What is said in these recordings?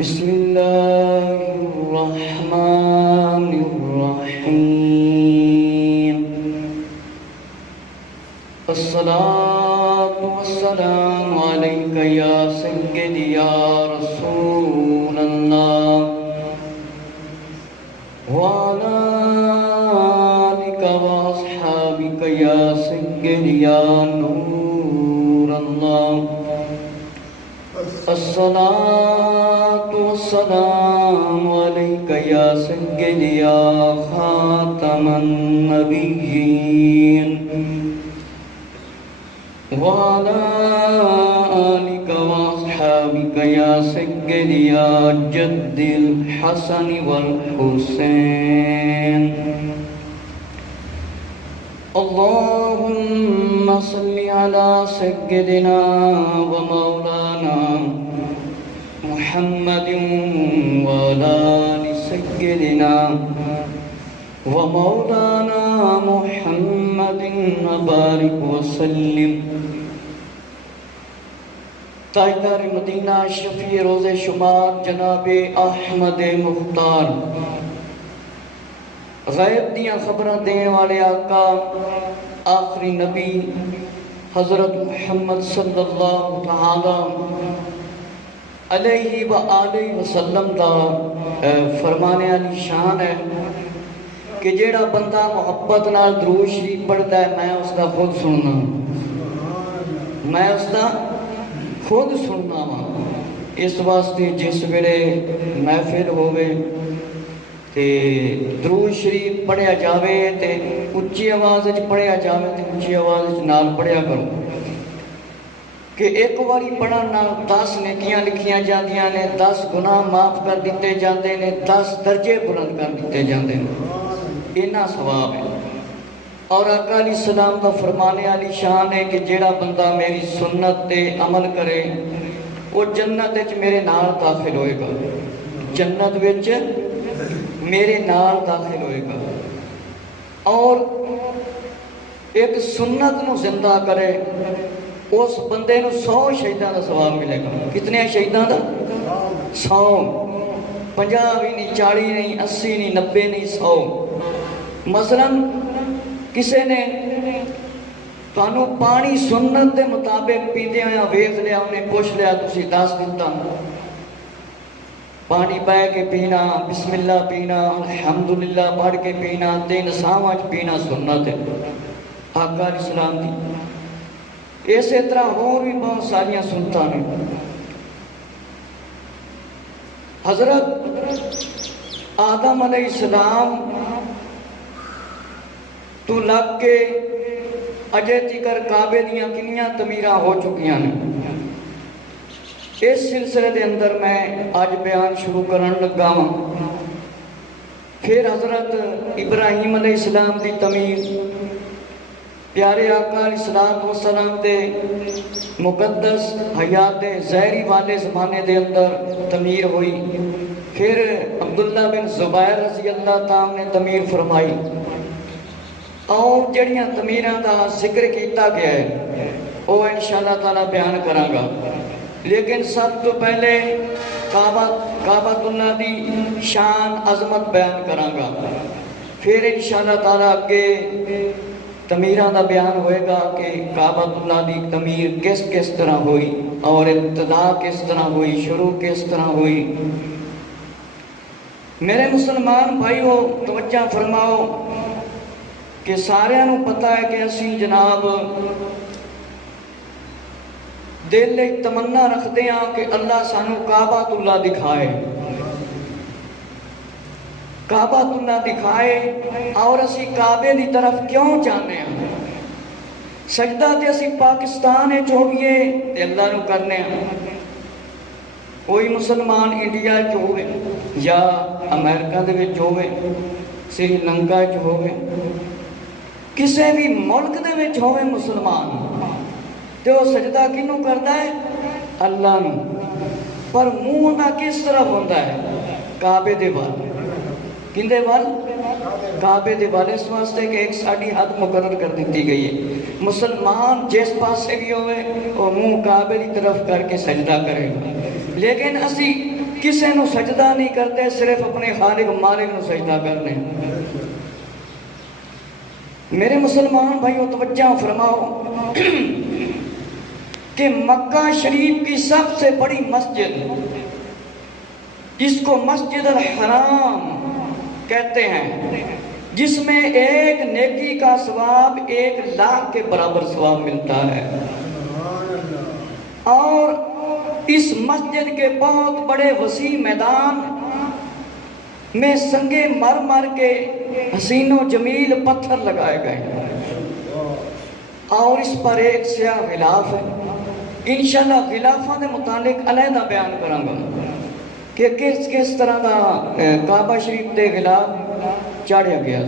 بسم اللہ الرحمن الرحیم الصلاة والسلام علیک یا سیدی یا رسول اللہ وعلی آلک واصحابک یا سیدی یا نور اللہ الصلاة والسلام علیک یا سیدی یا خاتم النبیین وعلى آلك وأصحابك يا سيدي يا جد الحسن والحسين اللهم صل على سيدنا ومولانا محمد وعلى آل سيدنا ومولانا محمد وبارك وسلم تاجدار مدینہ شفیع روز شمار جناب احمد مختار غیب دیاں خبریں دینے والے آقا آخری نبی حضرت محمد صلی اللہ تعالی علیہ وآلہ وسلم دا فرمانے والی شان ہے کہ جیڑا بندہ محبت نال درود شریف پڑھتا ہے میں اس دا خود سننا خود سننا وا اس واسطے جس ویلے محفل ہوئے تے درود شریف پڑھیا جاوے تے اچھی آواز وچ پڑھیا جاوے تے اچھی آواز وچ نال پڑھیا کرو کہ ایک باری پڑھن نال 10 نیکیاں لکھیاں جاندیاں نے 10 گناہ معاف کر دیتے جاندے نے 10 درجے بلند کر دیتے جاندے نے اتنا ثواب ہے اور آقا علیہ السلام کا فرمانے والی شان ہے کہ جیڑا بندہ میری سنت تے عمل کرے وہ جنت وچ میرے نال داخل ہوئے گا جنت وچ میرے نال داخل ہوئے گا اور ایک سنت نو زندہ کرے اس بندے نو 100 شہیداں دا ثواب ملے گا کتنے شہیداں دا 100 50 بھی نہیں 40 نہیں 80 نہیں 90 نہیں 100 مثلا کسے نے تانوں پانی سنت دے مطابق پیندے آیا ویکھ لیا انہیں پوچھ لیا تسی 10 دتا پانی پہ کے پینا بسم اللہ پینا الحمدللہ پڑھ کے پینا 3 ساواں پینا سنت ہے آقا علیہ السلام دی اسی طرح اور بھی بہت ساریاں سنتاں نے حضرت آدم علیہ السلام تو لگ کے اجے تکر کعبے دیاں کنیاں تعمیراں ہو چکیاں نے اس سلسلے دے اندر میں آج بیان شروع کرن لگا ہوں پھر حضرت ابراہیم علیہ السلام دی تعمیر پیارے آقا علیہ السلام دے مقدس حیات زہری والے زمانے دے اندر تعمیر ہوئی پھر عبداللہ بن زبیر رضی اللہ تعالیٰ نے تعمیر فرمائی اور جڑیاں تعمیراں دا ذکر کیتا گیا ہے وہ انشاءاللہ تعالیٰ بیان کراں گا لیکن سب تو پہلے کعبۃ اللہ دی شان عظمت بیان کراں گا پھر انشاءاللہ تعالیٰ کے تعمیراں دا بیان ہوئے گا کہ کعبۃ اللہ دی تعمیر کس طرح ہوئی اور ابتدا کس طرح ہوئی شروع کس طرح ہوئی میرے مسلمان بھائیو توجہ فرماؤ کہ سارے نو پتہ ہے کہ اسی جناب دل ایک تمنا رکھتے ہیں کہ اللہ سانو کعبۃ اللہ دکھائے اور اسی کعبے دی طرف کیوں جانے ہیں سجدہ تے اسی پاکستان جو ہوئے تے اللہ نو کرنے ہیں کوئی مسلمان انڈیا جو ہوئے یا امریکہ دے وچ ہوئے سری لنکا جو ہوئے کسے بھی ملک دے وچ ہوئے مسلمان تے وہ سجدہ کنوں کرتا ہے اللہ نو پر منہ نہ کس طرف ہوتا ہے کعبے دے وال کندے وال کعبے دے وال اس واسطے کہ ایک ساڑی حد مقرر کر دیتی گئی ہے مسلمان جس پاس سے بھی ہوئے وہ منہ کعبے کی طرف کر کے سجدہ کرے گا لیکن اسی کسی نو سجدہ نہیں کرتے، صرف اپنے خالق مالک نو سجدہ کرنے۔ میرے مسلمان بھائیو توجہ فرماؤ کہ مکہ شریف کی سب سے بڑی مسجد، جس کو مسجد الحرام کہتے ہیں، جس میں ایک نیکی کا ثواب 1,00,000 کے برابر ثواب ملتا ہے، اور اس مسجد کے بہت بڑے وسیع میدان میں سنگے مرمر کے حسین و جمیل پتھر لگائے گئے ہیں، اور اس پر ایک سیاہ غلاف ہے۔ انشاءاللہ غلافہ کے متعلق علیحدہ بیان کروں گا کہ کس طرح دا کعبہ شریف دے غلاف چاڑھیا گیا۔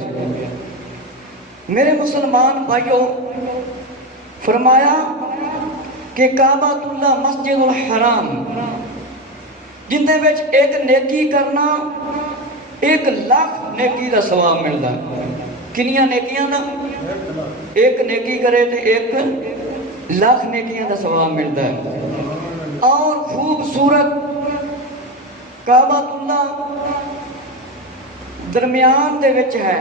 میرے مسلمان بھائیو، فرمایا کہ کعبہ اللہ مسجد الحرام، جن دے وچ ایک نیکی کرنا 1,00,000 نیکی دا ثواب ملتا ہے۔ کنیاں نیکیاں دا؟ ایک نیکی کرے تو 1,00,000 نیکیاں دا ثواب ملتا ہے۔ اور خوبصورت کعبہ اللہ درمیان دے وچ ہے،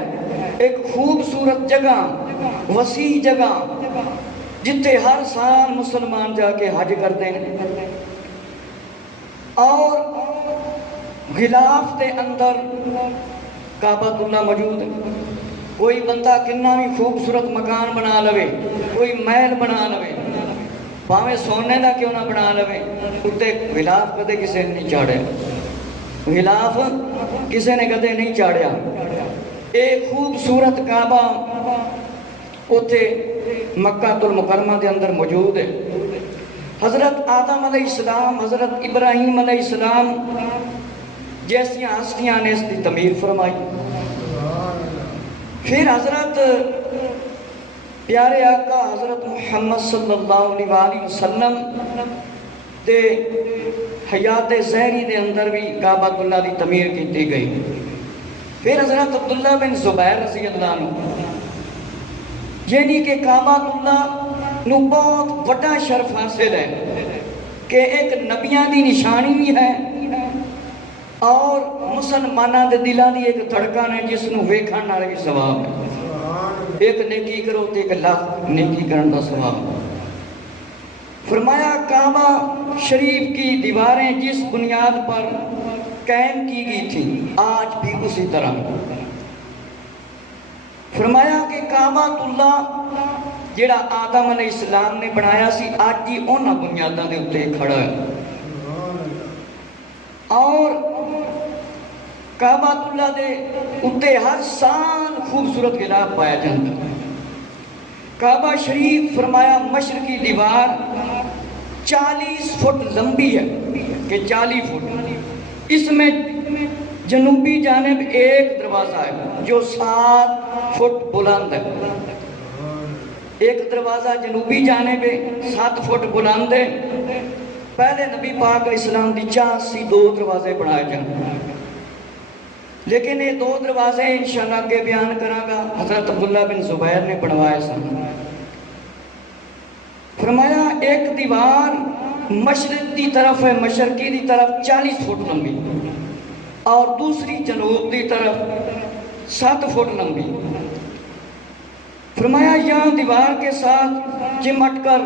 ایک خوبصورت جگہ، وسیع جگہ، جتے ہر سال مسلمان جا کے حج کرتے ہیں، اور غلاف دے اندر کعبہ اللہ موجود ہے۔ کوئی بندہ کنہ بھی خوبصورت مکان بنا لوے، کوئی محل بنا لوے، پاویں سونے دا کیوں نہ بنا لوے، اتے غلاف کدے کسی نے نہیں چاڑیا، غلاف کسی نے کدے نہیں چاڑیا۔ ایک خوبصورت کعبہ اتے مکہ المکرمہ دے اندر موجود ہے۔ حضرت آدم علیہ السلام، حضرت ابراہیم علیہ السلام جیسی ہستیاں نے اس کی تعمیر فرمائی۔ پھر حضرت پیارے آقا حضرت محمد صلی اللہ علیہ وسلم دے حیات زہری دے اندر بھی کعبہ اللہ دی تعمیر کی گئی۔ پھر حضرت عبداللہ بن زبیر رضی اللہ عنہ، یعنی کہ کعبہ اللہ نو بہت بڑا شرف حاصل ہے کہ ایک نبیاں دی نشانی بھی ہے، اور مسلمانہ دے دلان دی ایک دھڑکن ہے جس نو ویکھن نال بھی ثواب ہے۔ ایک نیکی کرو تے 1,00,000 نیکی کرن دا ثواب۔ فرمایا کعبہ شریف کی دیواریں جس بنیاد پر قائم کی گئی تھی آج بھی اسی طرح۔ فرمایا کہ کعبہ اللہ جڑا آدم علیہ السلام نے بنایا سی آج ہی انہاں بنیاداں دے اتے کھڑا ہے، اور کعبہ اللہ دے اتے ہر سال خوبصورت غلاف پایا جاتا ہے۔ کعبہ شریف فرمایا مشرقی دیوار 40 فٹ لمبی ہے کہ 40 فٹ، اس میں جنوبی جانب ایک دروازہ ہے جو 7 فٹ بلند ہے، ایک دروازہ جنوبی جانب 7 فٹ بلند ہے۔ پہلے نبی پاک علیہ السلام دی چاہت سی 2 دروازے بنائے جانے، لیکن یہ 2 دروازے انشاءاللہ کے بیان کراں گا حضرت عبداللہ بن زبیر نے بنوائے سن۔ فرمایا ایک دیوار مشرق دی طرف ہے، مشرقی دی طرف 40 فٹ لمبی، اور دوسری جنوب دی طرف 7 فٹ لمبی۔ فرمایا یہاں دیوار کے ساتھ چمٹ کر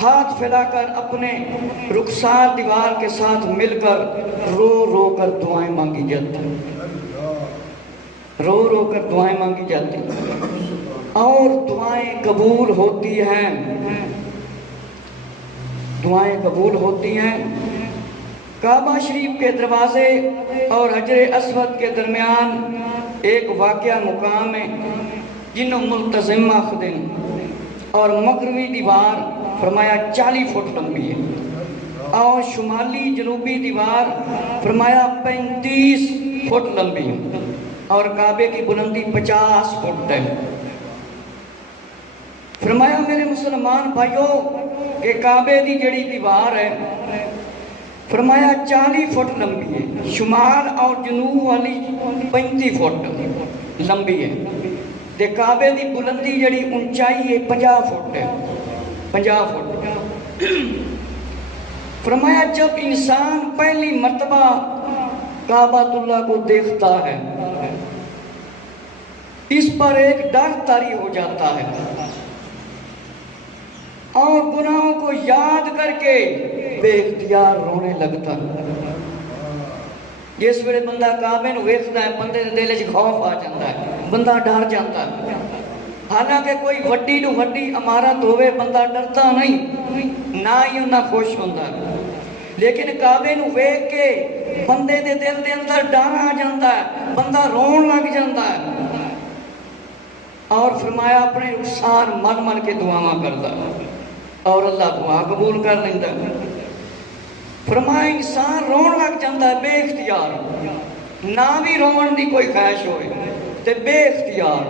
ہاتھ پھیلا کر اپنے رخسار دیوار کے ساتھ مل کر رو رو کر دعائیں مانگی جاتی، رو رو کر دعائیں مانگی جاتی، اور دعائیں قبول ہوتی ہیں، دعائیں قبول ہوتی ہیں۔ کعبہ شریف کے دروازے اور حجر اسود کے درمیان ایک واقعہ مقام ہے جنہوں ملتزم ماخدن، اور مغربی دیوار فرمایا 40 فٹ لمبی ہے، اور شمالی جنوبی دیوار فرمایا 35 فٹ لمبی ہے، اور کعبے کی بلندی 50 فٹ ہے۔ فرمایا میرے مسلمان بھائیوں کہ کعبے دی جڑی دیوار ہے فرمایا 40 فٹ لمبی ہے، شمال اور جنوب والی 35 فٹ لمبی ہے، تے کعبے دی بلندی جڑی اونچائی ہے 50 فٹ ہے، 50 فٹ۔ فرمایا جب انسان پہلی مرتبہ کعبۃ اللہ کو دیکھتا ہے اس پر ایک ڈر طاری ہو جاتا ہے اور گناہوں کو یاد کر کے بے اختیار رونے لگتا ہے۔ جس ویلے بندہ کعبے نوں ویکھدا ہے بندے دے دل وچ خوف آ جاتا ہے، بندہ ڈر جاتا ہے۔ حالانکہ کوئی وڈی تو وڈی عمارت ہوئے بندہ ڈرتا نہیں، نہ ہی انہاں خوش ہوندا ہے، لیکن کعبے نوں ویکھ کے بندے دے دل دے اندر ڈر آ جاتا ہے، بندہ رون لگ جاتا ہے اور فرمایا اپنے نقصان من من کے دعاواں کرتا ہے اور اللہ دعا قبول کر لیتا ہے۔ فرمایا انسان رون لگ جاتا ہے بے اختیار، نہ بھی رون دی کوئی خواہش ہوئے تے بے اختیار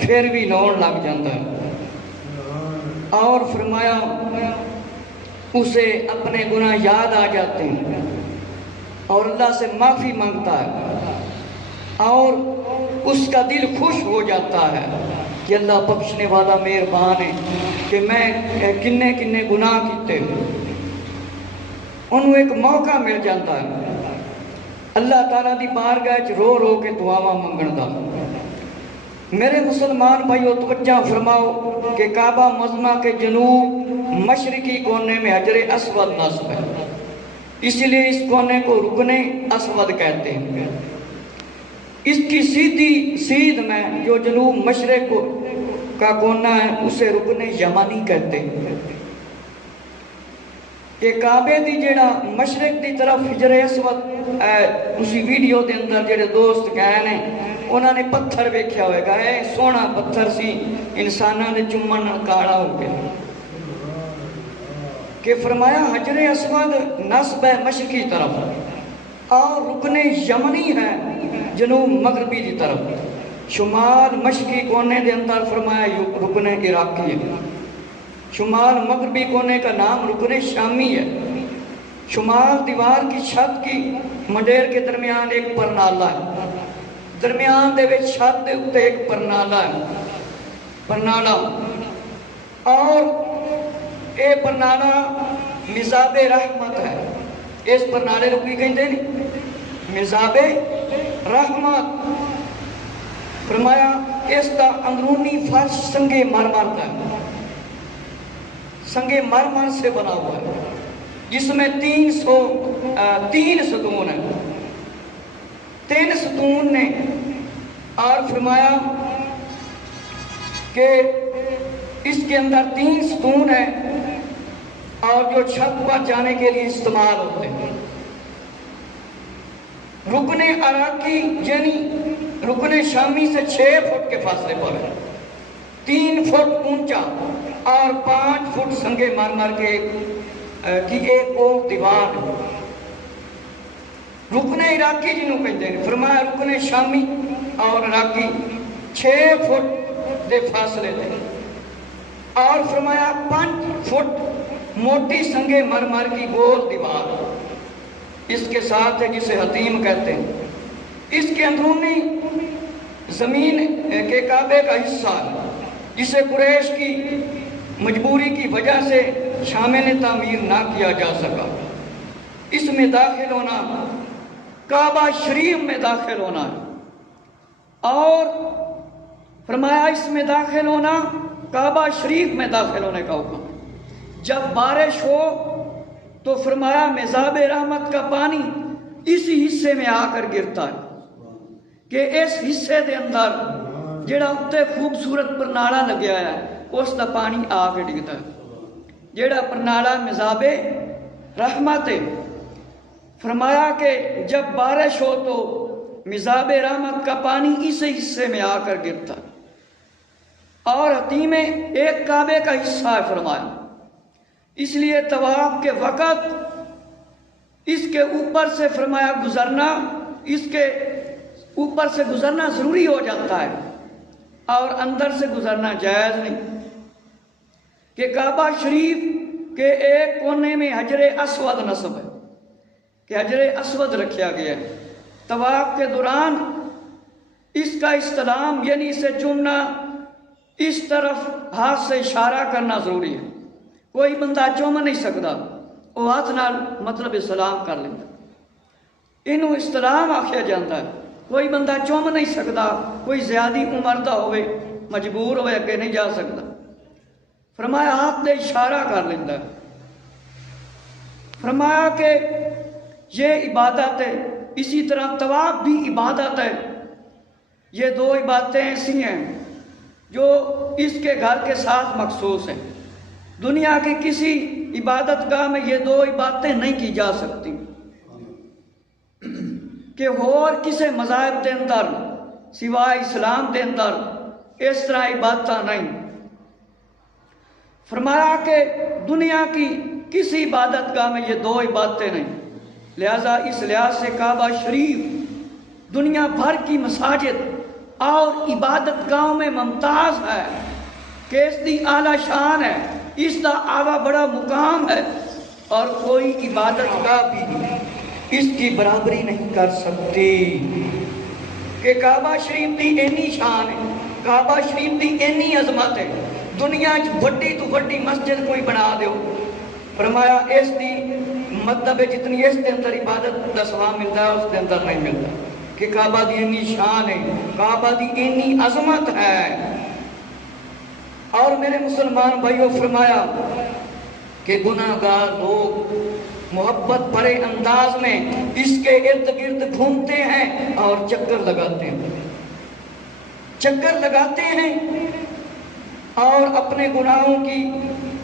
پھر بھی رون لگ جاتا ہے اور فرمایا اسے اپنے گناہ یاد آ جاتے ہیں اور اللہ سے معافی مانگتا ہے اور اس کا دل خوش ہو جاتا ہے کہ اللہ بخشنے والا مہربان ہے کہ میں کنے کنے گناہ کیتے انہوں ایک موقع مل جاتا ہے اللہ تعالیٰ دی بارگاہ وچ رو رو کے دعاواں منگن دا۔ میرے مسلمان بھائیو توجہ فرماؤ کہ کعبہ معظمہ کے جنوب مشرقی کونے میں حجر اسود نصب ہے، اس لیے اس کونے کو رکن اسود کہتے ہیں۔ اس کی سیدھ میں جو جنوب مشرق کا کونا ہے اسے رکن یمانی کہتے ہیں کہ کعبے دی جڑا مشرق دی طرف حجر اسود اسی ویڈیو دے اندر جڑے دوست گئے نے انہوں نے پتھر ویکھیا ہوئے گا، سونا پتھر سی انساناں نے چمن کالا ہو گیا کہ فرمایا حجر اسود نصب ہے مشرقی طرف اور رکن یمنی ہے جنوب مغربی دی طرف، شمال مشرقی کونے دے اندر فرمایا رکن عراقی ہے، شمال مغربی کونے کا نام رکن شامی ہے۔ شمال دیوار کی چھت کی منڈیر کے درمیان ایک پرنالہ ہے، درمیان دے وچ چھت دے اوپر ایک پرنالہ اور اے پرنالہ مزاب رحمت ہے۔ اس پرنالے کو کی کہتے ہیں؟ مزاب رحمت۔ فرمایا اس کا اندرونی فرش سنگ مرمر کا ہے، سنگ مرمر سے بنا ہوا ہے جس میں 3 ستون ہیں، 3 ستون نے اور فرمایا کہ اس کے اندر 3 ستون ہیں اور جو چھت پر جانے کے لیے استعمال ہوتے ہیں۔ رکن عراقی یعنی رکن شامی سے 6 فٹ کے فاصلے پر ہے، 3 فٹ اونچا اور 5 فٹ سنگ مرمر کی ایک اور دیوار ہے۔ رکن عراقی جنہوں کہتے ہیں، فرمایا رکن شامی اور عراقی 6 فٹ دے فاصلے تھے اور فرمایا 5 فٹ موٹی سنگ مرمر کی گول دیوار اس کے ساتھ ہے جسے حتیم کہتے ہیں۔ اس کے اندرونی زمین کے کعبے کا حصہ ہے جسے قریش کی مجبوری کی وجہ سے شامل تعمیر نہ کیا جا سکا۔ اس میں داخل ہونا کعبہ شریف میں داخل ہونا ہے اور فرمایا اس میں داخل ہونا کعبہ شریف میں داخل ہونے کا حکم ہے۔ جب بارش ہو تو فرمایا مزاب رحمت کا پانی اسی حصے میں آ کر گرتا ہے کہ اس حصے دے اندر جڑا اتے خوبصورت پرنالا لگیا ہے اس دا پانی آ کے ڈگتا ہے، جڑا پرنالا مزاب رحمت ہے۔ فرمایا کہ جب بارش ہو تو مزاب رحمت کا پانی اسی حصے میں آ کر گرتا ہے اور حتیم ایک کعبے کا حصہ ہے۔ فرمایا اس لیے طواف کے وقت اس کے اوپر سے فرمایا گزرنا، اس کے اوپر سے گزرنا ضروری ہو جاتا ہے اور اندر سے گزرنا جائز نہیں کہ کعبہ شریف کے ایک کونے میں حجر اسود نصب ہے کہ حجر اسود رکھا گیا ہے۔ طواف کے دوران اس کا استلام یعنی اسے چومنا، اس طرف ہاتھ سے اشارہ کرنا ضروری ہے، کوئی بندہ چوم نہیں سکتا وہ ہاتھ نال مطلب سلام کر لینا. اینو استلام آخیا جاتا ہے. کوئی بندہ چوم نہیں سکتا, کوئی زیادہ عمر دا ہوئے مجبور ہوئے اگے نہیں جا سکتا. فرمایا ہاتھ دے اشارہ کر لینا ہے. فرمایا کہ یہ عبادت ہے. اسی طرح طواف بھی عبادت ہے. یہ دو عبادتیں ایسی ہیں جو اس کے گھر کے ساتھ مخصوص ہیں. دنیا کی کسی عبادت گاہ میں یہ دو عبادتیں نہیں کی جا سکتی کہ اور کسی مذاہب کے اندر سوائے اسلام کے اندر اس طرح عبادت نہیں. فرمایا کہ دنیا کی کسی عبادت گاہ میں یہ دو عبادتیں نہیں. لہذا اس لحاظ سے کعبہ شریف دنیا بھر کی مساجد اور عبادت گاہوں میں ممتاز ہے کہ اس کی اعلیٰ شان ہے, اس کا آوا بڑا مقام ہے, اور کوئی عبادت گاہ بھی اس کی برابری نہیں کر سکتی کہ کعبہ شریف کی اینی شان ہے, کعبہ شریف کی اینی عظمت ہے. دنیا بڑی تو بڑی مسجد کوئی بنا دیو, فرمایا اس کی مطلب ہے جتنی اس کے اندر عبادت کا ثواب ملتا ہے اس کے اندر نہیں ملتا, کہ کعبہ دی اینی شان ہے, کعبہ دی اینی عظمت ہے. اور میرے مسلمان بھائیوں, فرمایا کہ گناہ گار لوگ محبت بھرے انداز میں اس کے ارد گرد گھومتے ہیں اور چکر لگاتے ہیں اور اپنے گناہوں کی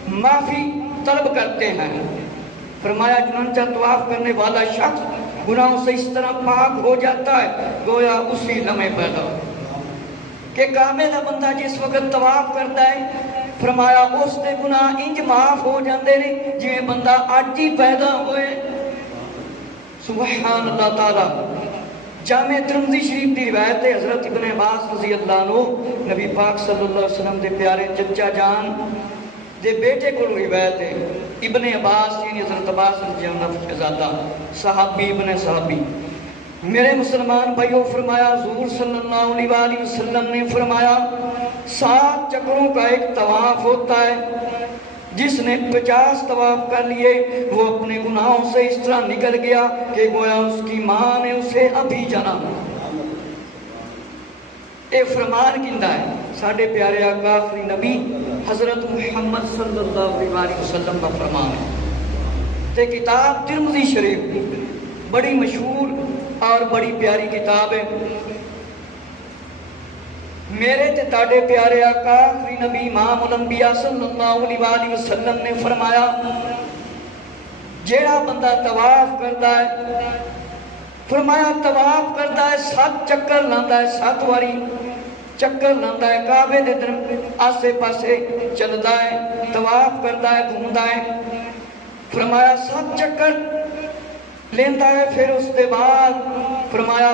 معافی طلب کرتے ہیں. فرمایا چنانچہ طواف کرنے والا شخص گناہوں سے اس طرح پاک ہو جاتا ہے گویا اسی لمحے پیدا ہو. کہ کعبے دا بندہ جس وقت طواف کرتا ہے, فرمایا اس دے گناہ انج معاف ہو جاندے نے جویں بندہ اج ہی پیدا ہوئے. سبحان اللہ تعالی. جامع ترمذی شریف دی روایت ہے, حضرت ابن عباس رضی اللہ عنہ نبی پاک صلی اللہ علیہ وسلم دے پیارے چچا جان دے بیٹے کو روایت ہے. ابن عباس یعنی حضرت عباس رضی اللہ عنہ شہزادہ صحابی ابن صحابی. میرے مسلمان بھائیوں, فرمایا حضور صلی اللہ علیہ وآلہ وسلم نے فرمایا 7 چکروں کا ایک طواف ہوتا ہے, جس نے 50 طواف کر لیے وہ اپنے گناہوں سے اس طرح نکل گیا کہ گویا اس کی ماں نے اسے ابھی جنا. اے فرمان کندہ ہے ساڑھے پیارے آقا آخری نبی حضرت محمد صلی اللہ علیہ وسلم کا فرمان ہے. تے کتاب ترمذی شریف بڑی مشہور اور بڑی پیاری کتاب ہے. میرے تے تاڑے پیارے آقا آخری نبی امام الانبیاء صلی اللہ علیہ وآلہ وسلم نے فرمایا جیڑا بندہ طواف کرتا ہے, فرمایا طواف کرتا ہے 7 چکر لاندہ ہے, 7 واری چکر لاندہ ہے, کعبے دے آسے پاسے چلتا ہے, طواف کرتا ہے, گھومتا ہے. فرمایا 7 چکر لیندہ ہے, پھر اس دے بعد فرمایا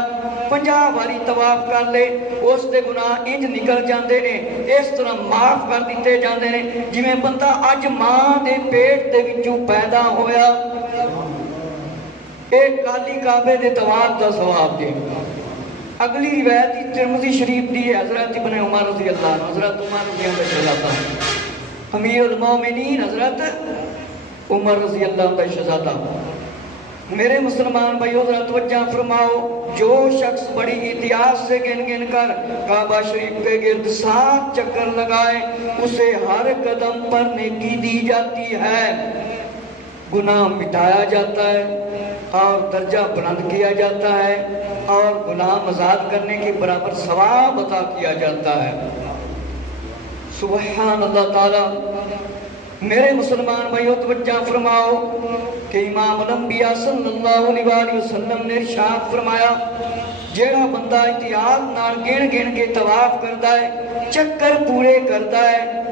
50 واری طواف کر لے, اس دے گناہ انج نکل جاندے نے, اس طرح معاف کر دیتے جاندے نے جویں بندہ اج ماں دے پیٹ دے وچوں پیدا ہویا. ایک کالی کعبے دے طواف دا ثواب دے. اگلی روایت ترمذی شریف دی ہے, حضرت ابن عمر رضی اللہ عنہ, حضرت عمر رضی اللہ عنہ امیر المومنین حضرت عمر رضی اللہ عنہ شہزادہ. میرے مسلمان بھائیو ذرا توجہ فرماؤ, جو شخص بڑی احتیاط سے گن گن کر کعبہ شریف کے گرد 7 چکر لگائے اسے ہر قدم پر نیکی دی جاتی ہے, گناہ مٹایا جاتا ہے اور درجہ بلند کیا جاتا ہے اور گناہ مزاد کرنے کے برابر ثواب عطا کیا جاتا ہے. سبحان اللہ تعالی. میرے مسلمان بھائیو توجہ فرماؤ کہ امام الانبیاء صلی اللہ علیہ وآلہ وسلم نے ارشاد فرمایا جیڑا بندہ احتیاط نال گن گن کے طواف کرتا ہے, چکر پورے کرتا ہے,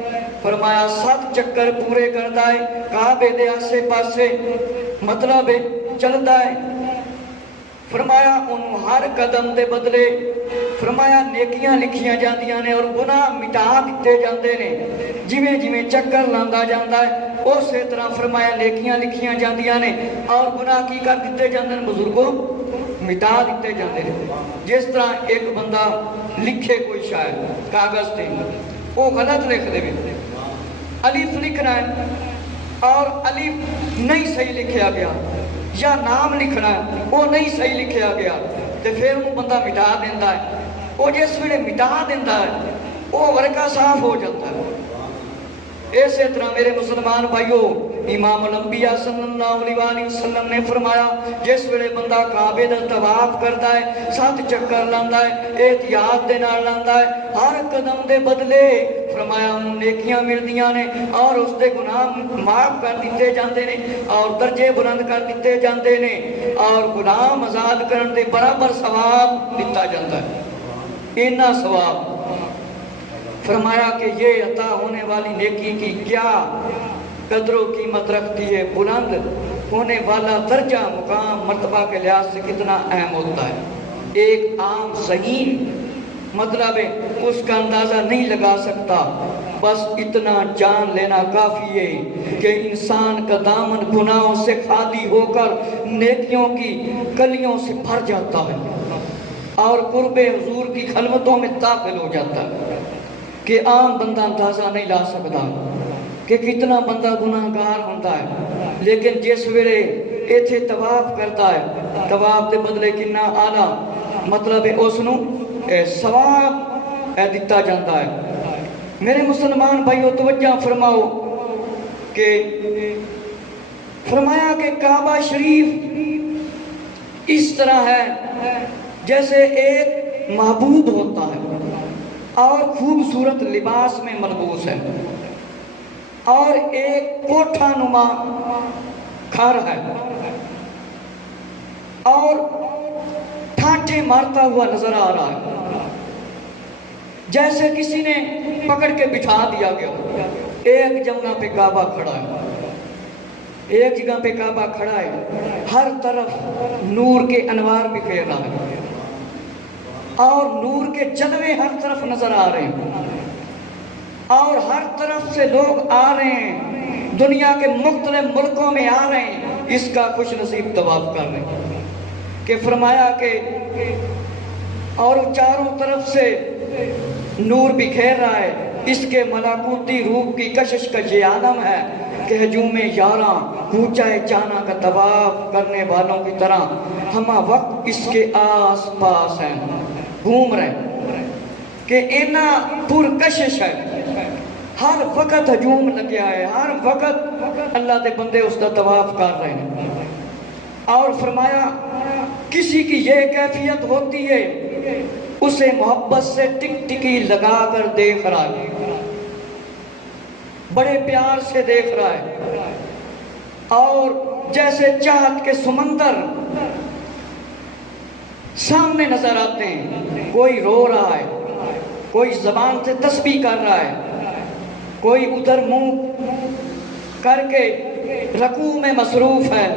فرمایا 7 چکر پورے کرتا ہے, کعبے دے آسے پاسے مطلب چلتا ہے, فرمایا انہوں ہر قدم دے بدلے فرمایا نیکیاں لکھیاں جاندیاں نے اور گناہ مٹا دیتے جاندے نے. جویں جویں چکر لاندا جاندا ہے اسی طرح فرمایا نیکیاں لکھیاں جاندیاں نے اور گناہ کی کر دیتے جاندے نے, بزرگوں مٹا دیتے جاندے نے. جس طرح ایک بندہ لکھے کوئی شاید کاغذ تے وہ غلط لکھ دے, الف لکھنا ہے اور الف نہیں صحیح لکھیا گیا یا نام لکھنا ہے وہ نہیں صحیح لکھیا گیا تو پھر وہ بندہ مٹا دینا ہے. وہ جس ویلے مٹا دینا ہے وہ ورقہ صاف ہو جاتا ہے. اسی طرح میرے مسلمان بھائیو امام الانبیاء صلی اللہ علیہ وسلم نے فرمایا جس ویلے بندہ کعبے دا طواف کرتا ہے 7 چکر لاندا ہے احتیاط دے نال لاندا ہے ہر قدم دے بدلے فرمایا نیکیاں ملدیاں نے اور اس دے گناہ معاف کر دیتے جاندے نے اور درجے بلند کر دیتے جاندے نے اور غلام آزاد کرن دے برابر ثواب دتا جاندا ہے. اتنا ثواب فرمایا کہ یہ عطا ہونے والی نیکی کی کیا قدر و قیمت رکھتی ہے. بلند ہونے والا درجہ مقام مرتبہ کے لحاظ سے کتنا اہم ہوتا ہے. ایک عام ذہین مطلب ہے اس کا اندازہ نہیں لگا سکتا. بس اتنا جان لینا کافی ہے کہ انسان کا دامن گناہوں سے خالی ہو کر نیکیوں کی کلیوں سے بھر جاتا ہے اور قرب حضور کی خلوتوں میں داخل ہو جاتا ہے کہ عام بندہ اندازہ نہیں لا سکتا کہ کتنا بندہ گناہگار ہوتا ہے. لیکن جس ویلے ایتھے طواف کرتا ہے طواف دے بدلے کنا آلہ مطلب اس نو ثواب دتا جاتا ہے. میرے مسلمان بھائیو توجہ فرماؤ کہ فرمایا کہ کعبہ شریف اس طرح ہے جیسے ایک معبود ہوتا ہے اور خوبصورت لباس میں ملبوس ہے اور ایک کوٹھا نما گھر ہے اور ٹھاٹھے مارتا ہوا نظر آ رہا ہے جیسے کسی نے پکڑ کے بٹھا دیا گیا. ایک جگہ پہ کعبہ کھڑا ہے ایک جگہ پہ کعبہ کھڑا ہے ہر طرف نور کے انوار بکھیر رہا ہے اور نور کے جلوے ہر طرف نظر آ رہے ہیں اور ہر طرف سے لوگ آ رہے ہیں دنیا کے مختلف ملکوں میں آ رہے ہیں اس کا خوش نصیب طواف کر رہے ہیں. کہ فرمایا کہ اور چاروں طرف سے نور بکھیر رہا ہے. اس کے ملکوتی روح کی کشش کا یہ عالم ہے کہ ہجوم یاراں کوچہ جانا کا طواف کرنے والوں کی طرح ہمہ وقت اس کے آس پاس ہیں گھوم رہے کہ اینا پرکشش ہے ہر وقت ہجوم لگیا ہے ہر وقت اللہ دے بندے اس کا طواف کر رہے ہیں. اور فرمایا کسی کی یہ کیفیت ہوتی ہے اسے محبت سے ٹک ٹکی لگا کر دیکھ رہا ہے بڑے پیار سے دیکھ رہا ہے اور جیسے چاہت کے سمندر سامنے نظر آتے ہیں. کوئی رو رہا ہے کوئی زبان سے تسبیح کر رہا ہے کوئی ادھر منہ کر کے رکوع میں مصروف ہے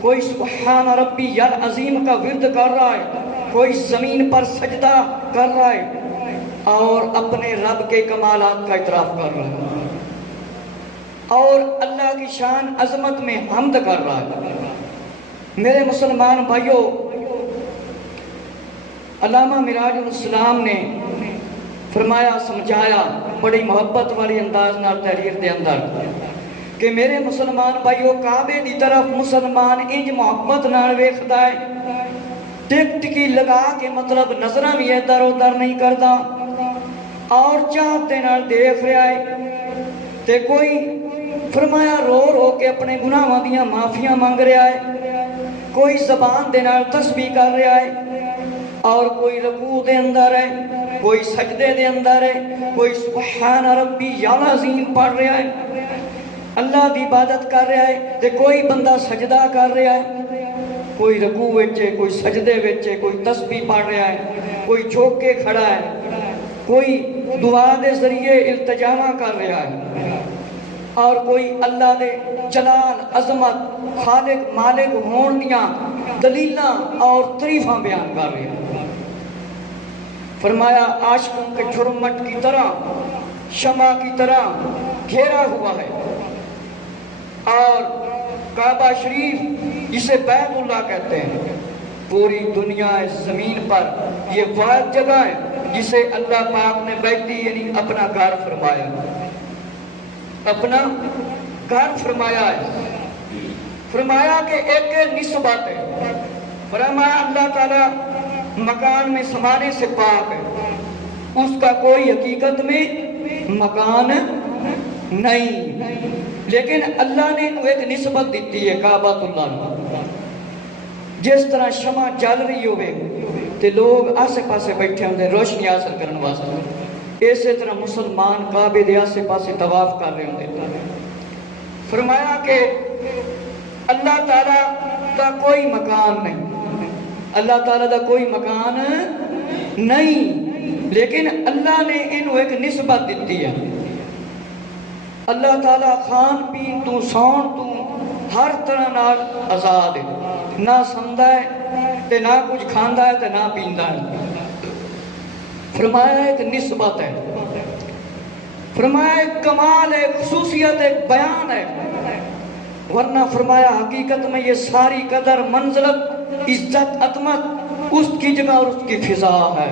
کوئی سبحان ربی العظیم کا ورد کر رہا ہے کوئی زمین پر سجدہ کر رہا ہے اور اپنے رب کے کمالات کا اعتراف کر رہا ہے اور اللہ کی شان عظمت میں حمد کر رہا ہے. میرے مسلمان بھائیو علامہ مراج الاسلام نے فرمایا سمجھایا بڑی محبت والی انداز نال تحریر دے اندر کہ میرے مسلمان بھائیو کعبے دی طرف مسلمان انج محبت نال ویکھدا ہے ٹک ٹکی لگا کے مطلب نظراں بھی ادھر ادھر نہیں کردا اور چاہت دے نال دیکھ رہا ہے تے کوئی فرمایا رو رو کے اپنے گناہاں دیاں معافیاں مانگ رہا ہے کوئی زبان دے نال تسبیح کر رہا ہے اور کوئی رکوع دے اندر ہے کوئی سجدے دے اندر ہے کوئی سبحان ربی العظیم پڑھ رہا ہے اللہ دی عبادت کر رہا ہے تے کوئی بندہ سجدہ کر رہا ہے کوئی رکوع وچ ہے کوئی سجدے وچ ہے کوئی تسبیح پڑھ رہا ہے کوئی جھک کے کھڑا ہے کوئی دعا دے ذریعے التجاواں کر رہا ہے اور کوئی اللہ دے جلال عظمت خالق مالک ہون دیاں دلیلاں اور تعریفاں بیان کر رہے ہیں. فرمایا عاشقوں کے جھرمٹ کی طرح شمع کی طرح گھیرا ہوا ہے اور کعبہ شریف جسے بیت اللہ کہتے ہیں پوری دنیا زمین پر یہ واحد جگہ ہے جسے اللہ پاک نے بیتی یعنی اپنا گھر فرمایا اپنا گھر فرمایا ہے، فرمایا کہ ایک نسبت ہے، فرمایا اللہ تعالیٰ مکان میں سمانے سے پاک ہے، اس کا کوئی حقیقت میں مکان نہیں، لیکن اللہ نے ایک نسبت دیتی ہے کعبۃ اللہ۔ جس طرح شمع جل رہی ہوئے تے لوگ آسے پاسے بیٹھے ہوندے روشنی حاصل کرنے واسطے، اسی طرح مسلمان کعبے دے آسے پاسے طواف کر رہے ہوندے۔ فرمایا کہ اللہ تعالیٰ کا کوئی مکان نہیں، اللہ تعالیٰ کا کوئی مکان نہیں، لیکن اللہ نے انہوں ایک نسبت دیتی ہے۔ اللہ تعالیٰ کھان پین تو سون تو ہر طرح نال آزاد ہے، نہ سمدا ہے تے نہ کچھ کھاندا ہے تے نہ پیندا ہے۔ فرمایا ایک نسبت ہے، فرمایا ایک کمال ہے، خصوصیت ایک بیان ہے، ورنہ فرمایا حقیقت میں یہ ساری قدر منزلت عزت عظمت اس کی جگہ اور اس کی فضا ہے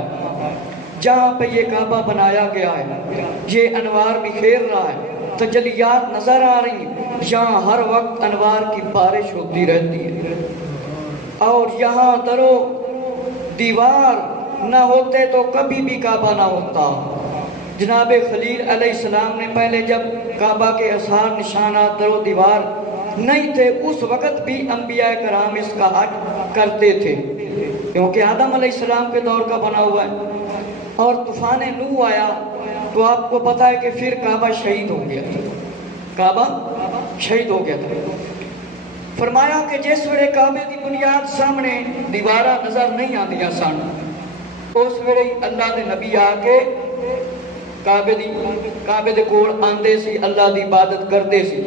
جہاں پہ یہ کعبہ بنایا گیا ہے۔ یہ انوار بکھیر رہا ہے، تجلیات نظر آ رہی ہیں، یہاں ہر وقت انوار کی بارش ہوتی رہتی ہے، اور یہاں درو دیوار نہ ہوتے تو کبھی بھی کعبہ نہ ہوتا۔ جناب خلیل علیہ السلام نے پہلے جب کعبہ کے آثار نشانات درو دیوار نہیں تھے، اس وقت بھی انبیاء کرام اس کا حج کرتے تھے، کیونکہ آدم علیہ السلام کے دور کا بنا ہوا ہے، اور طوفان نوح آیا تو آپ کو پتا ہے کہ پھر کعبہ شہید ہو گیا تھا، کعبہ شہید ہو گیا تھا۔ فرمایا کہ جس ویلے کعبے دی بنیاد سامنے دیوارہ نظر نہیں آندیاں سن، اس ویلے اللہ دے نبی آ کے کعبے دے کول آندے سی، اللہ دی عبادت کردے سی۔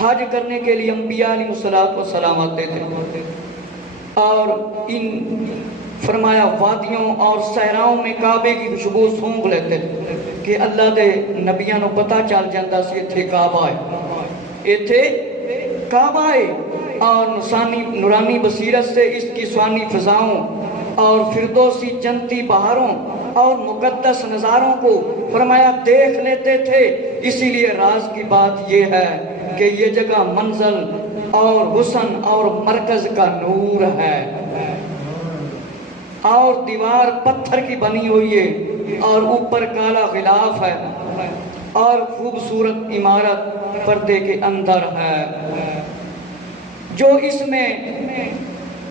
حج کرنے کے لیے انبیاء علیہ السلام آتے تھے، اور ان فرمایا وادیوں اور صحراؤں میں کعبے کی خوشبو سونگھ لیتے تھے کہ اللہ دے نبیاں نو پتہ چل جاتا سی ایتھے کعبہ ہے، ایتھے کعبہ ہے، اور نورانی بصیرت سے اس کی سوانی فضاؤں اور فردوسی جنتی بہاروں اور مقدس نظاروں کو فرمایا دیکھ لیتے تھے۔ اسی لیے راز کی بات یہ ہے کہ یہ جگہ منزل اور حسن اور مرکز کا نور ہے، اور دیوار پتھر کی بنی ہوئی ہے اور اوپر کالا غلاف ہے، اور خوبصورت عمارت پردے کے اندر ہے، جو اس میں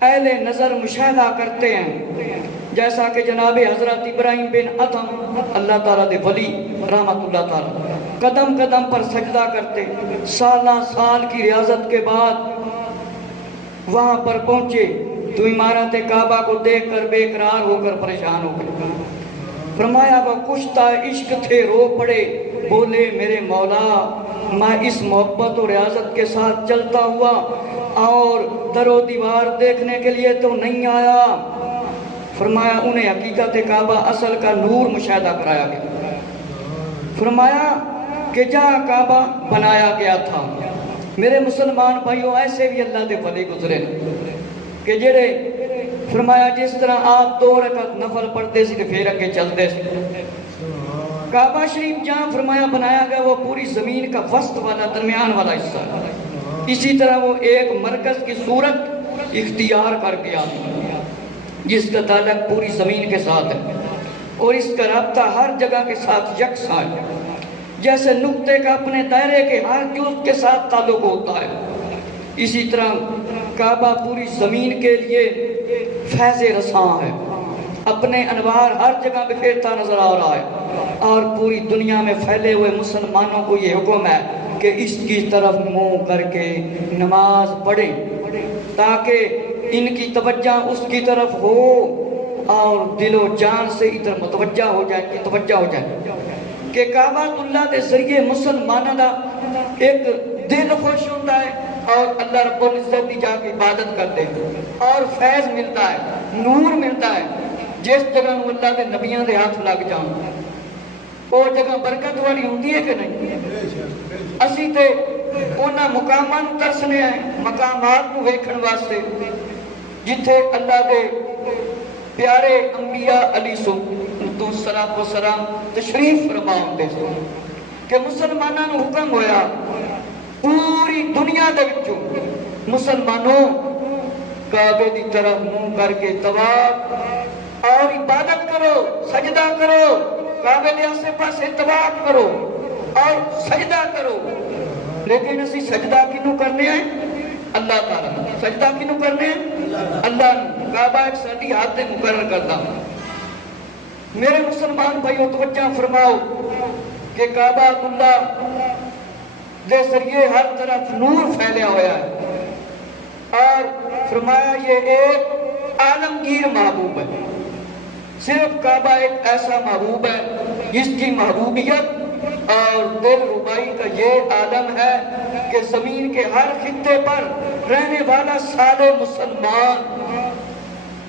اہل نظر مشاہدہ کرتے ہیں، جیسا کہ جناب حضرت ابراہیم بن ادھم اللہ تعالیٰ دے ولی رحمت اللہ تعالیٰ قدم قدم پر سجدہ کرتے، سالہ سال کی ریاضت کے بعد وہاں پر پہنچے تو عمارت کعبہ کو دیکھ کر بے قرار ہو کر پریشان ہو گئے۔ فرمایا وہ کشتہ عشق تھے، رو پڑے، بولے میرے مولا میں اس محبت و ریاضت کے ساتھ چلتا ہوا اور در و دیوار دیکھنے کے لیے تو نہیں آیا۔ فرمایا انہیں حقیقت کعبہ اصل کا نور مشاہدہ کرایا گیا۔ فرمایا کہ جہاں کعبہ بنایا گیا تھا، میرے مسلمان بھائیوں ایسے بھی اللہ دے ولی گزرے کہ جڑے فرمایا جس طرح آپ 2 رکعت نفل پڑھتے سی پھر اگے چلتے سی۔ کعبہ شریف جہاں فرمایا بنایا گیا وہ پوری زمین کا وسط والا درمیان والا حصہ ہے، اسی طرح وہ ایک مرکز کی صورت اختیار کر گیا جس کا تعلق پوری زمین کے ساتھ ہے، اور اس کا رابطہ ہر جگہ کے ساتھ یکساں ہے، جیسے نقطے کا اپنے دائرے کے ہر جز کے ساتھ تعلق ہوتا ہے، اسی طرح کعبہ پوری زمین کے لیے فیض رساں ہے، اپنے انوار ہر جگہ بکھیرتا نظر آ رہا ہے، اور پوری دنیا میں پھیلے ہوئے مسلمانوں کو یہ حکم ہے کہ اس کی طرف منہ کر کے نماز پڑھیں تاکہ ان کی توجہ اس کی طرف ہو اور دل و جان سے ادھر متوجہ ہو جائے کہ کعبہ اللہ دے ذریعے مسلمانوں دا ایک دل خوش ہوتا ہے اور اللہ رب العزت دی جا کے عبادت کرتے ہیں اور فیض ملتا ہے، نور ملتا ہے۔ جس جگہ اللہ دے نبیوں دے ہاتھ لگ جان وہ جگہ برکت والی ہوندی ہے کہ نہیں؟ اسی تے انہاں مقاماں ترسنے ہیں، مقامات کو ویکھن واسطے جتھے اللہ دے پیارے انبیاء علیہ السلام تشریف فرما ہوندے سے کہ مسلمانوں کو حکم ہویا پوری دنیا دے وچوں مسلمانوں کعبے دی طرف منہ کر کے طواف اور عبادت کرو، سجدہ کرو، کعبے دے آسے پاسے طواف کرو اور سجدہ کرو، لیکن اسی سجدہ کینوں کرنے ہیں؟ اللہ تعالیٰ سجدہ کینوں کرنے ہیں؟ اللہ کعبہ ایک ساڈی ہاتھ دے مقرر کردا۔ میرے مسلمان بھائیو توجہ فرماؤ کہ کعبہ اللہ دے ذریعے ہر طرف نور پھیلیا ہوا ہے اور فرمایا یہ ایک عالمگیر محبوب ہے۔ صرف کعبہ ایک ایسا محبوب ہے جس کی محبوبیت اور دل ربائی کا یہ عالم ہے کہ زمین کے ہر خطے پر رہنے والا سارے مسلمان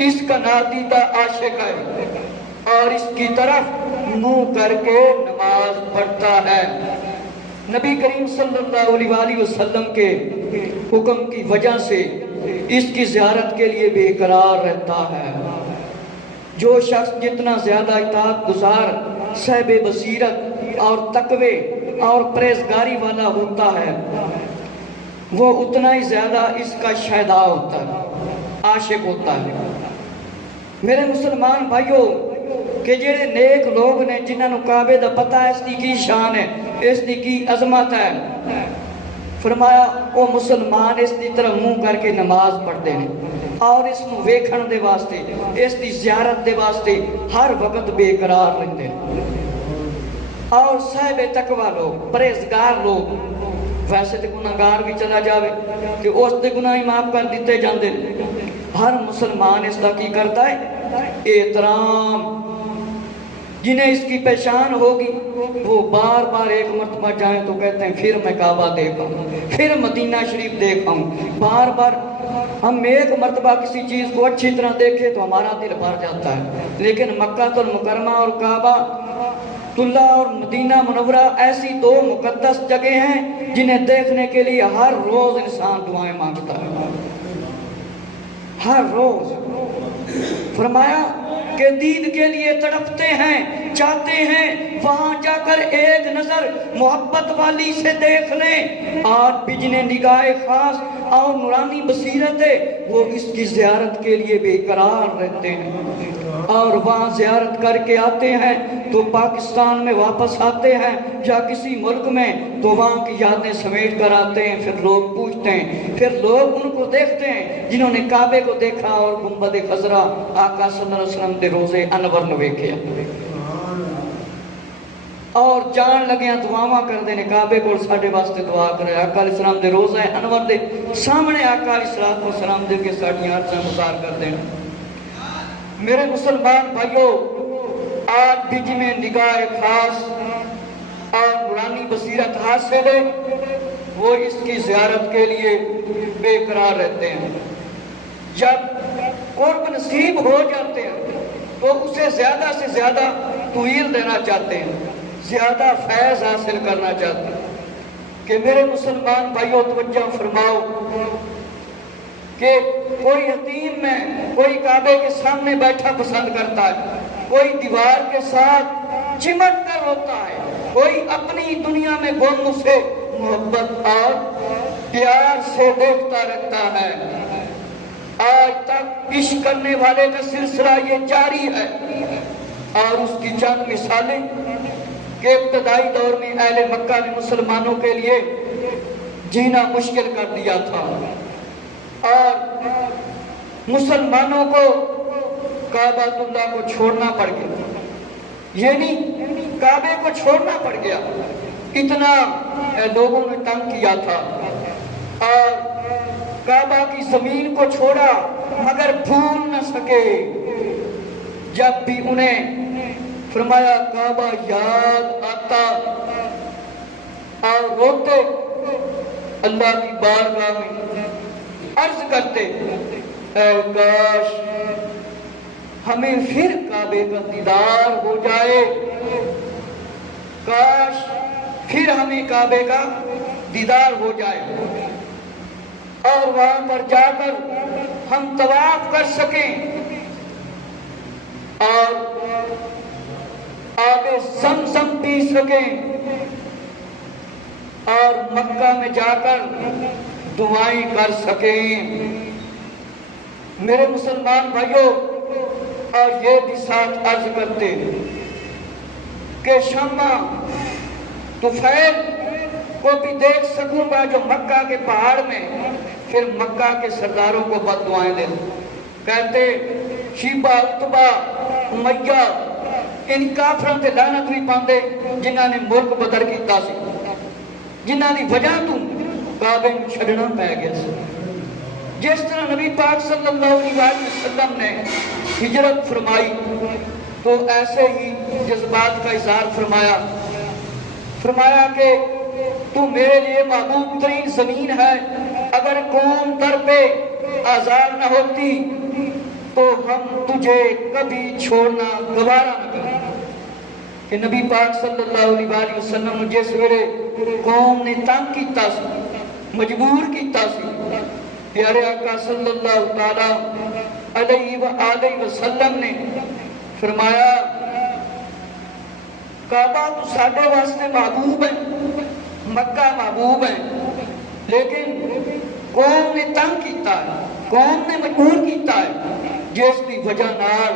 اس کا نادیدہ عاشق ہے اور اس کی طرف منہ کر کے نماز پڑھتا ہے۔ نبی کریم صلی اللہ علیہ وسلم کے حکم کی وجہ سے اس کی زیارت کے لیے بے قرار رہتا ہے۔ جو شخص جتنا زیادہ اطاعت گزار، صاحب بصیرت اور تقوی اور پرہیزگاری والا ہوتا ہے، وہ اتنا ہی زیادہ اس کا شہدا ہوتا ہے، عاشق ہوتا ہے۔ میرے مسلمان بھائیوں کہ جڑے نیک لوگ نے جنہاں نو کعبے دا پتہ ہے اس دی کی شان ہے، اس دی کی عظمت ہے، فرمایا وہ مسلمان اس دی طرح منہ کر کے نماز پڑھتے ہیں اور اس نو ویکھن دے واسطے، اس دی زیارت دے واسطے ہر وقت بے قرار رہتے ہیں۔ اور صاحب تقوی لوگ، پرہیزگار لوگ، ویسے تے گناہگار بھی چلا جاوے کہ اس دے گناہ ہی معاف کر دیتے جاندے، ہر مسلمان اس دا کی کرتا ہے؟ احترام۔ جنہیں اس کی پہچان ہوگی وہ بار بار ایک مرتبہ جائیں تو کہتے ہیں پھر میں کعبہ دیکھا ہوں، پھر مدینہ شریف دیکھا ہوں۔ بار بار ہم ایک مرتبہ کسی چیز کو اچھی طرح دیکھیں تو ہمارا دل بھر جاتا ہے، لیکن مکہ المکرمہ اور کعبہ اللہ اور مدینہ منورہ ایسی دو مقدس جگہ ہیں جنہیں دیکھنے کے لیے ہر روز انسان دعائیں مانگتا ہے، ہر روز۔ فرمایا کہ دید کے لیے تڑپتے ہیں، چاہتے ہیں وہاں جا کر ایک نظر محبت والی سے دیکھ لیں۔ آج بھی جنہیں نگاہ خاص اور نورانی بصیرت ہے وہ اس کی زیارت کے لیے بے قرار رہتے ہیں اور وہاں زیارت کر کے آتے ہیں تو پاکستان میں واپس آتے ہیں یا کسی ملک میں تو وہاں کی یادیں سمیٹ کر آتے ہیں۔ پھر لوگ پوچھتے ہیں، پھر لوگ ان کو دیکھتے ہیں جنہوں نے کعبے کو دیکھا اور گنبد خضرا آقا صلی اللہ علیہ وسلم دے روزے انور نو ویکھیا اور جان لگیاں دعاواں کر دینے کعبے کو ساڈے واسطے دعا کرے۔ آقا علیہ السلام دے روزہ انور دے سامنے آقا علیہ السلام دے کے ساڈیاں عرضاں گزار کر دینا۔ میرے مسلمان بھائیو آج بھی جنہیں نگاہ خاص اور نورانی بصیرت حاصل ہے وہ اس کی زیارت کے لیے بے قرار رہتے ہیں۔ جب قرب نصیب ہو جاتے ہیں تو اسے زیادہ سے زیادہ طویل دینا چاہتے ہیں، زیادہ فیض حاصل کرنا چاہتے ہیں۔ کہ میرے مسلمان بھائیو توجہ فرماؤ کہ کوئی یتیم میں کوئی کعبے کے سامنے بیٹھا پسند کرتا ہے، کوئی دیوار کے ساتھ چمٹ کر روتا ہے، کوئی اپنی دنیا میں گم اسے محبت اور پیار سے دیکھتا رہتا ہے۔ آج تک عشق کرنے والے کا سلسلہ یہ جاری ہے اور اس کی چند مثالیں کہ ابتدائی دور میں اہل مکہ نے مسلمانوں کے لیے جینا مشکل کر دیا تھا اور مسلمانوں کو کعبہ اللہ کو چھوڑنا پڑ گیا، یعنی کعبے کو چھوڑنا پڑ گیا، اتنا لوگوں نے تنگ کیا تھا اور کعبہ کی زمین کو چھوڑا مگر بھول نہ سکے۔ جب بھی انہیں فرمایا کعبہ یاد آتا اور روتے اللہ کی بارگاہ میں عرض کرتے اے کاش ہمیں پھر کعبے کا دیدار ہو جائے، کاش پھر ہمیں کعبے کا دیدار ہو جائے اور وہاں پر جا کر ہم طواف کر سکیں اور آب زمزم پی سکیں اور مکہ میں جا کر دعائیں کر سکیں۔ میرے مسلمان بھائیوں، اور یہ بھی ساتھ عرض کرتے کہ شمع طفیل کو بھی دیکھ سکوں گا جو مکہ کے پہاڑ میں پھر مکہ کے سرداروں کو بد دعائیں دے۔ کہتے شیبہ اتبا امیہ ان کافروں تے لعنت بھی پاندے جنہاں نے ملک بدر کیتا سی، جنہاں دی وجہ تو کعبے نوں چھڈنا پے گیا سی۔ جس طرح نبی پاک صلی اللہ علیہ وسلم نے ہجرت فرمائی تو ایسے ہی جذبات کا اظہار فرمایا کہ تو میرے لیے محبوب ترین زمین ہے، اگر قوم در پہ آزاد نہ ہوتی تو ہم تجھے کبھی چھوڑنا گوارا نہ کرتے۔ کہ نبی پاک صلی اللہ علیہ وسلم جس ویلے قوم نے تنگ کیتا سی، مجبور کیتا سی، پیارے آقا صلی اللہ تعالی علیہ وآلہ وسلم نے فرمایا کعبہ تو ساڈے واسطے محبوب ہے، مکہ محبوب ہے، لیکن قوم نے تنگ کیتا ہے، قوم نے مجبور کیتا ہے، جس کی وجہ نال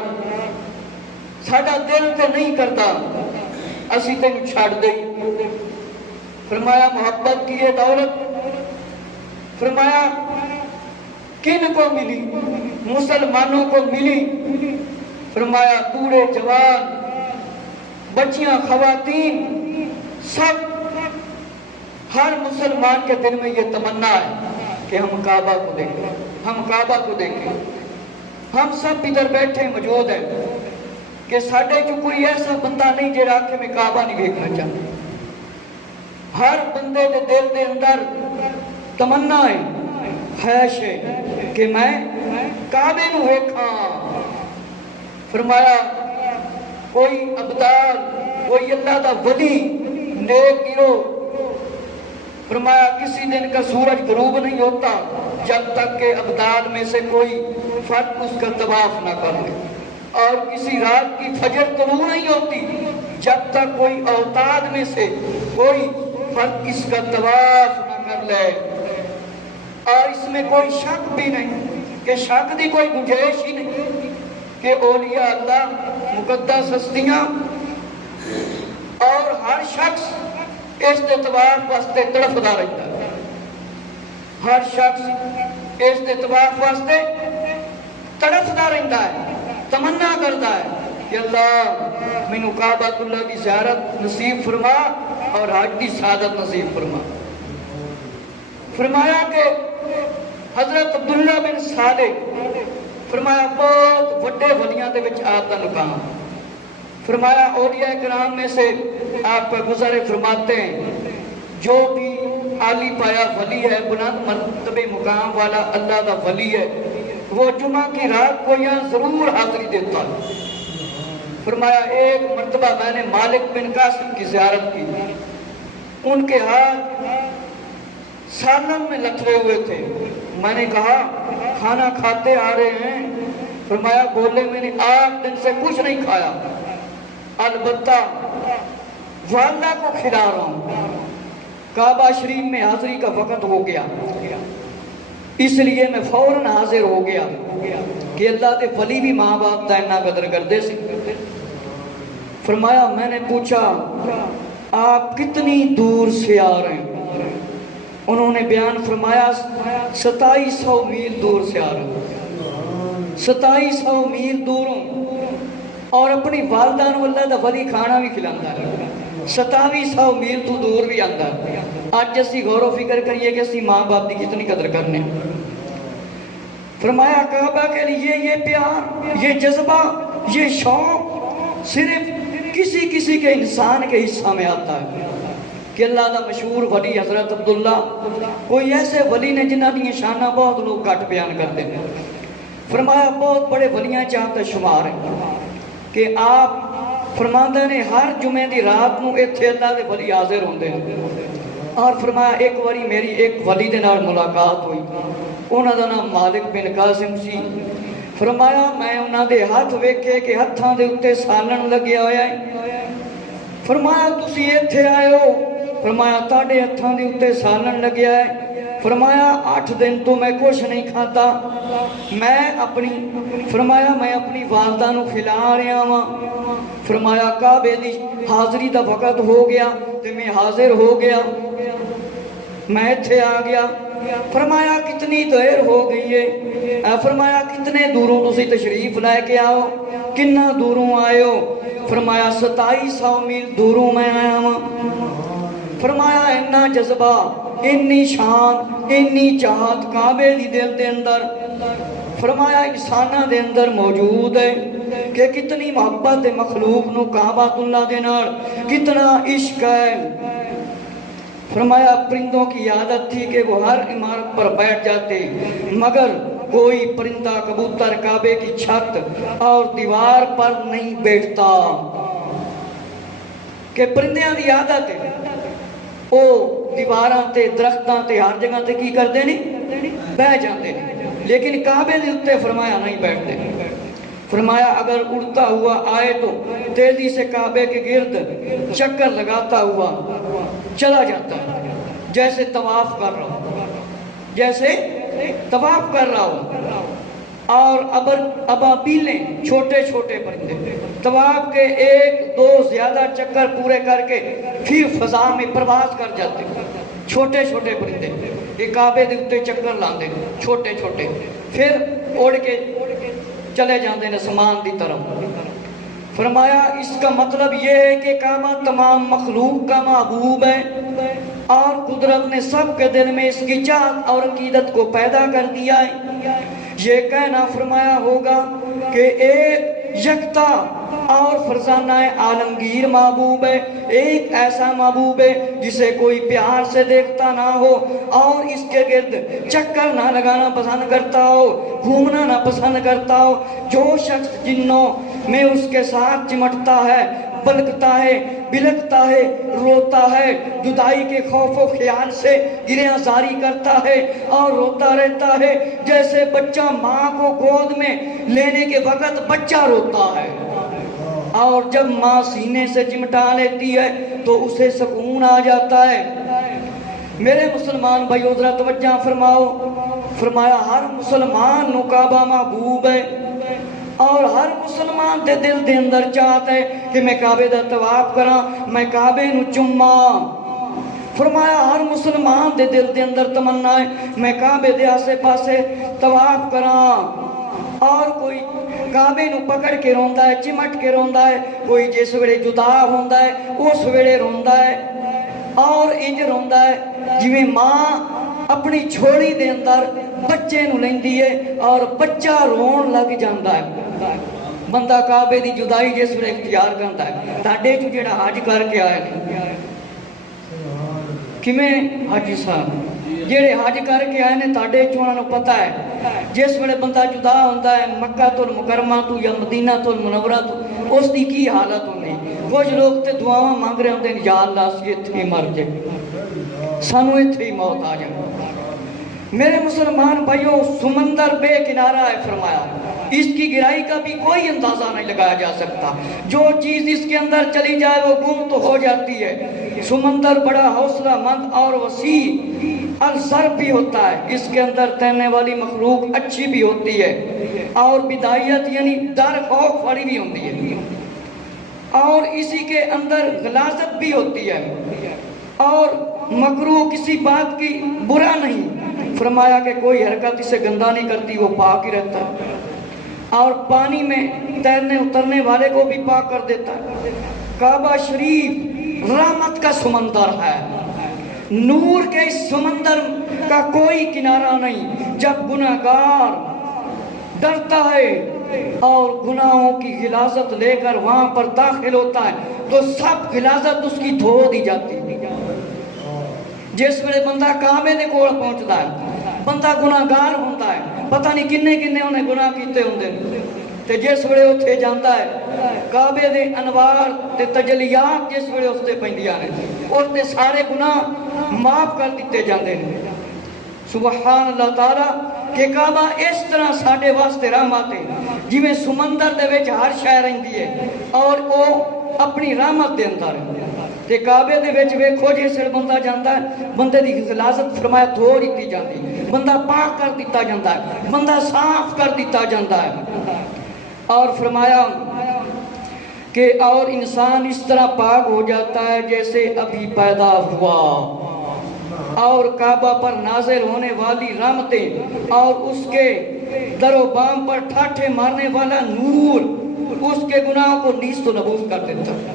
ساڈا دل تے نہیں کرتا اسی تینوں چھڑ دئی۔ فرمایا محبت کی یہ دولت فرمایا کن کو ملی؟ مسلمانوں کو ملی۔ فرمایا بوڑھے جوان بچیاں خواتین سب، ہر مسلمان کے دل میں یہ تمنا ہے کہ ہم کعبہ کو دیکھیں، ہم کعبہ کو دیکھیں۔ ہم سب ادھر بیٹھے موجود ہیں کہ ساڈے جو کوئی ایسا بندہ نہیں جو آنکھیں میں کعبہ نہیں دیکھنا چاہتا۔ ہر بندے دے دل دے اندر تمنا ہے، خواہش ہے کہ میں کعبے نوں ویکھاں۔ فرمایا کوئی ابدال، کوئی اللہ دا ولی نیک گروہ، فرمایا کسی دن کا سورج غروب نہیں ہوتا جب تک کہ ابدال میں سے کوئی فرد اس کا طواف نہ کر لے، اور کسی رات کی فجر طلوع نہیں ہوتی جب تک کوئی اوتاد میں سے کوئی فرد اس کا طواف نہ کر لے۔ اور اس میں کوئی شک بھی نہیں کہ شک دی کوئی گنجائش ہی نہیں کہ اولیاء اللہ مقدس ہستیاں اور ہر شخص اس دے طواف واسطے تڑپدا رہتا ہے، ہر شخص اس دے طواف واسطے تڑپدا رہتا ہے، تمنا کرتا ہے کہ اللہ مینوں کعبۃ اللہ کی زیارت نصیب فرما اور حج کی سعادت نصیب فرما۔ فرمایا کہ حضرت عبداللہ بن صالح فرمایا بہت وڈے ولیاں دے وچ آپ دا مقام۔ فرمایا اولیاء کرام میں سے آپ کا گزر فرماتے ہیں جو بھی عالی پایا ولی ہے، بلند مرتبے مقام والا اللہ دا ولی ہے، وہ جمعہ کی رات کو یہاں ضرور حاضری دیتا ہے۔ فرمایا ایک مرتبہ میں نے مالک بن قاسم کی زیارت کی، ان کے ہاتھ سالن میں لتھڑے ہوئے تھے، میں نے کہا کھانا کھاتے آ رہے ہیں؟ فرمایا بولے میں نے 8 دن سے کچھ نہیں کھایا، البتہ والدہ کو کھلا رہا ہوں۔ کعبہ شریف میں حاضری کا وقت ہو گیا، اس لیے میں فوراً حاضر ہو گیا کہ اللہ دے ولی بھی ماں باپ دا اتنا قدر کرتے سی۔ فرمایا میں نے پوچھا آپ کتنی دور سے آ رہے ہیں؟ انہوں نے بیان فرمایا 2700 میل دور سے آ رہے ہیں، 2700 میل دوروں، اور اپنی والدہ نو اللہ دا ولی کھانا بھی کھلاندا ہے، 2700 میل تو دور بھی آندا ہے۔ آج اسی غور و فکر کریے کہ اسی ماں باپ دی کتنی قدر کرنے۔ فرمایا کعبہ کے لیے یہ پیار، یہ جذبہ، یہ شوق صرف کسی کے انسان کے حصہ میں آتا ہے کہ اللہ دا مشہور ولی حضرت عبداللہ، کوئی ایسے ولی نے جنہ دی شانہ بہت لوگ گھٹ بیان کرتے ہیں۔ فرمایا بہت بڑے ولیاں چاہتے شمار ہیں کہ آپ فرماندے نے ہر جمعے دی رات نو ایتھے اللہ دے ولی حاضر ہوندے ہیں۔ اور فرمایا ایک واری میری ایک ولی دے نال ملاقات ہوئی، انہاں دا نام مالک بن قاسم سی۔ فرمایا میں انہاں دے ہاتھ ویکھے کہ ہتھاں دے اوتے سالن لگیا ہویا ہے۔ فرمایا تسی ایتھے آئے ہو، فرمایا تاڑے ہتھاں دے اتے سالن لگیا ہے. فرمایا 8 دن تو میں کچھ نہیں کھاتا. فرمایا میں اپنی والدہ نو کھلا رہا ہوں. فرمایا کعبے دی حاضری دا وقت ہو گیا تے میں حاضر ہو گیا, میں تھے آ گیا. فرمایا کتنی دیر ہو گئی ہے؟ فرمایا کتنے دوروں تسی تشریف لے کے آؤ؟ کنا دوروں آئے ہو؟ فرمایا 2700 میل دوروں میں آیا ہوں. فرمایا اتنا جذبہ, اتنی شان, اتنی چاہت کعبے دی دل دے اندر فرمایا انسانہ دے اندر موجود ہے کہ کتنی محبت مخلوق نو کعبۃ اللہ دے نال کتنا عشق ہے. فرمایا پرندوں کی عادت تھی کہ وہ ہر عمارت پر بیٹھ جاتے, مگر کوئی پرندہ کبوتر کعبے کی چھت اور دیوار پر نہیں بیٹھتا. کہ پرندیاں دی عادت ہے او دیواراں تے درختاں تے ہر جگہ تے کی کردے نہیں بہ جاندے, لیکن کعبے دے اوتے فرمایا نہیں بیٹھتے. فرمایا اگر اڑتا ہوا آئے تو تیزی سے کعبے کے گرد چکر لگاتا ہوا چلا جاتا ہے, جیسے طواف کر رہا ہو, جیسے طواف کر رہا ہو. اور ابابیلیں چھوٹے چھوٹے پرندے طواف کے 1-2 زیادہ چکر پورے کر کے پھر فضا میں پرواز کر جاتے. چھوٹے چھوٹے پرندے یہ کعبے دے اتے چکر لاندے چھوٹے چھوٹے, پھر اڑ کے چلے جاندے نے سمان دی طرف. فرمایا اس کا مطلب یہ ہے کہ کعبہ تمام مخلوق کا محبوب ہے, اور قدرت نے سب کے دل میں اس کی چاہت اور عقیدت کو پیدا کر دیا ہے. یہ کہنا فرمایا ہوگا کہ ایک یکتا اور فرزانہ عالمگیر محبوب ہے, ایک ایسا محبوب ہے جسے کوئی پیار سے دیکھتا نہ ہو اور اس کے گرد چکر نہ لگانا پسند کرتا ہو, گھومنا نہ پسند کرتا ہو. جو شخص جنوں میں اس کے ساتھ چمٹتا ہے, پلکتا ہے, بلکتا ہے, روتا ہے, جدائی کے خوف و خیال سے گریاں زاری کرتا ہے اور روتا رہتا ہے, جیسے بچہ ماں کو گود میں لینے کے وقت بچہ روتا ہے, اور جب ماں سینے سے چمٹا لیتی ہے تو اسے سکون آ جاتا ہے. میرے مسلمان بھائیو ذرا توجہ فرماؤ. فرمایا ہر مسلمان نو کعبہ محبوب ہے, اور ہر مسلمان دے دل دے اندر چاہتا ہے کہ میں کعبے دا طواف کراں, میں کعبے نو چوماں. فرمایا ہر مسلمان دے دل دے اندر تمنا ہے میں کعبے دے آسے پاسے طواف کراں. اور کوئی کعبے نو پکڑ کے روندا ہے, چمٹ کے روندا ہے, کوئی جس ویلے جدا ہوندا ہے اس ویلے روندا ہے, اور انج روندا ہے جویں ماں اپنی چھوڑی دے اندر بچے نو لیندی ہے اور بچہ رون لگ جاندا ہے. بندہ کعبے دی جدائی جس ویلے اختیار کرتا ہے. تاڈے چ جڑا حج کر کے آئے نے کیویں حاجی صاحب جڑے حج کر کے آئے نے تاڈے چ انہاں نوں پتہ ہے جس ویلے بندہ جدا ہوندا ہے مکہ تو المکرمہ تو یا مدینہ تو المنورہ تو اس دی کی حالت ہوندی. کچھ لوگ تے دعاواں مانگ رہے ہوندے یا اللہ اسی ایتھے ہی مر جائے, سانوں ایتھے ہی موت آ جائے. میرے مسلمان بھائیوں سمندر بے کنارہ ہے. فرمایا اس کی گہرائی کا بھی کوئی اندازہ نہیں لگایا جا سکتا, جو چیز اس کے اندر چلی جائے وہ گم تو ہو جاتی ہے. سمندر بڑا حوصلہ مند اور وسیع السر بھی ہوتا ہے, اس کے اندر تیرنے والی مخلوق اچھی بھی ہوتی ہے, اور بدایت یعنی ڈر خوف والی بھی ہوتی ہے, اور اسی کے اندر غلاظت بھی ہوتی ہے, اور مکروہ کسی بات کی برا نہیں. فرمایا کہ کوئی حرکت اسے گندہ نہیں کرتی, وہ پاک ہی رہتا ہے, اور پانی میں تیرنے اترنے والے کو بھی پاک کر دیتا ہے. کعبہ شریف رحمت کا سمندر ہے, نور کے اس سمندر کا کوئی کنارہ نہیں. جب گناہگار ڈرتا ہے اور گناہوں کی غلاظت لے کر وہاں پر داخل ہوتا ہے تو سب غلاظت اس کی دھو دی جاتی ہے. جس ویلے بندہ کعبے دے کول پہنچدا ہے بندہ گناہگار ہوندا ہے, پتہ نہیں کنے کنے انہیں گناہ کیتے ہوندے تے جس ویلے اوتھے جاندا ہے کعبے دے انوار تے تجلیات جس ویلے اس تے پیندیاں نے اس تے سارے گناہ معاف کر دیتے جاندے نے. سبحان اللہ تعالی کہ کعبہ اس طرح ساڈے واسطے رحمت ہے جویں سمندر دے وچ ہر شے رہندی ہے اور او اپنی رحمت دے اندر ہے. تے کعبے دے وچ ویکھو جس ویلے بندہ جاندا ہے بندے دی غلاظت فرمایا دھو دتی جاندی، بندہ پاک کر دتا جاندا ہے، بندہ صاف کر دتا جاندا ہے۔ اور فرمایا کہ اور انسان اس طرح پاک ہو جاتا ہے جیسے ابھی پیدا ہوا، اور کعبہ پر نازل ہونے والی رحمتیں اور اس کے در و بام پر ٹھاٹھے مارنے والا نور اس کے گناہوں کو نیست و نبوست کر دیتا ہے۔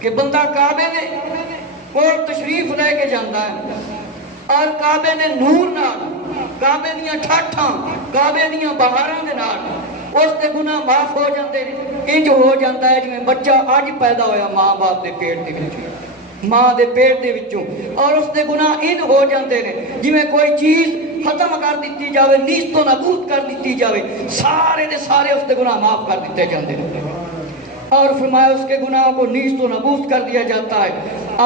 کہ بندہ کعبے میں کوئی تشریف لے کے جاندہ ہے اور کعبے نے نور نال، کعبے دیاں ٹھاٹھاں، کعبے دیاں بہاراں دے نال اس دے گناہ معاف ہو جاندے ہیں۔ انج ہو جاندہ ہے جویں بچہ آج پیدا ہویا ماں باپ دے پیٹ دے وچوں، ماں دے پیٹ دے وچوں، اور اس دے گناہ ان ہو جاندے ہیں جویں کوئی چیز ختم کر دیتی جاوے، نیست و نابود کر دیتی جاوے، سارے دے سارے اس دے گناہ معاف کر دیتے جاندے ہیں۔ اور فرمایا اس کے گناہوں کو نیست و نابود کر دیا جاتا ہے۔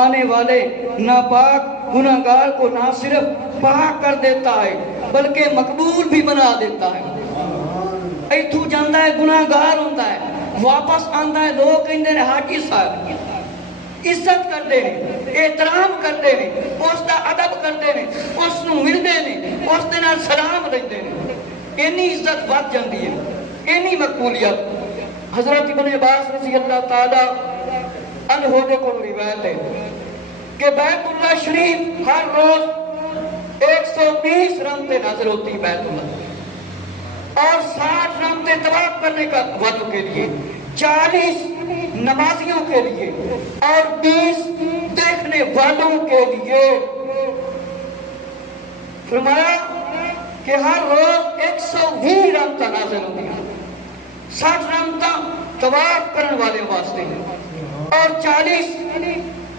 آنے والے ناپاک گناہگار کو نہ صرف پاک کر دیتا ہے بلکہ مقبول بھی بنا دیتا ہے۔ ایتھو جاندہ ہے گناہگار ہوندہ ہے، واپس آندہ ہے، لوگ کہندے نے حاجی صاحب، عزت کردے نے، احترام کردے نے، اس دا ادب کردے نے، اس نو ملدے نے، اس دے نال سلام لیندے نے، اینی عزت بات جاندی ہے، اینی مقبولیت۔ حضرت ابن عباس رضی اللہ تعالیٰ عنہ دے کو روایت ہے کہ بیت اللہ شریف ہر روز 120 رحمتیں نازل ہوتی بیت اللہ، اور 60 رحمتیں طواف کرنے کا والوں کے لیے، 40 نمازیوں کے لیے، اور 20 دیکھنے والوں کے لیے۔ فرمایا کہ ہر روز 120 رحمتیں نازل ہوتی ہیں، 60 رحمتیں طواف کرنے والے واسطے اور 40